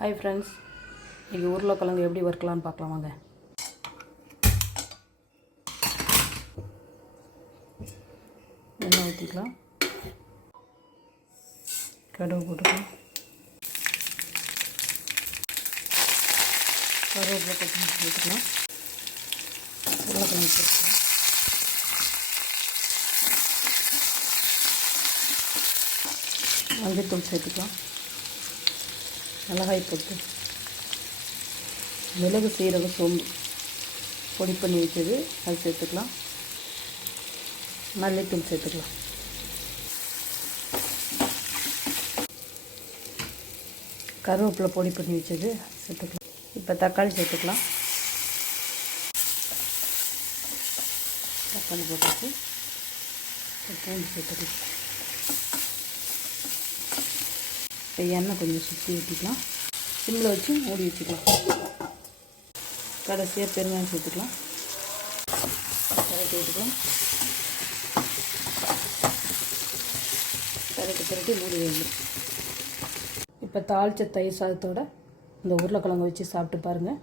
Hi friends, இன்றைக்கி உருளைக்கிழங்கு எப்படி வறுக்கலான்னு பார்க்கலாம் வாங்க. எண்ணெய் ஊற்றிக்கலாம், கடுகு போட்டுக்கலாம், கருவேப்பிலை கொத்தமல்லி போட்டுக்கலாம், உருளைக்கிழங்கு போட்டுக்கலாம், மஞ்சள்தூள் சேர்த்துக்கலாம், மிளகாய் போட்டு, மிளகு சீரகம் சோம்பு பொடி பண்ணி வச்சது அது சேர்த்துக்கலாம், மல்லித்தூள் சேர்த்துக்கலாம், கருவேப்பிலை பொடி பண்ணி வச்சது சேர்த்துக்கலாம். இப்போ தக்காளி சேர்த்துக்கலாம். தக்காளி போட்டு பூண்டு சேர்த்துக்கலாம். இப்போ எண்ணெய் கொஞ்சம் சுற்றி ஊற்றிக்கலாம். சிம்மில் வச்சு மூடி வச்சுக்கலாம். கடைசியாக பெருங்காயம் சேர்த்துக்கலாம். விட்டுக்கலாம். திரட்டி மூடி வைக்கணும். இப்போ தாளித்த தயிர் சாதத்தோடு இந்த உருளைக்கிழங்கு வச்சு சாப்பிட்டு பாருங்கள்.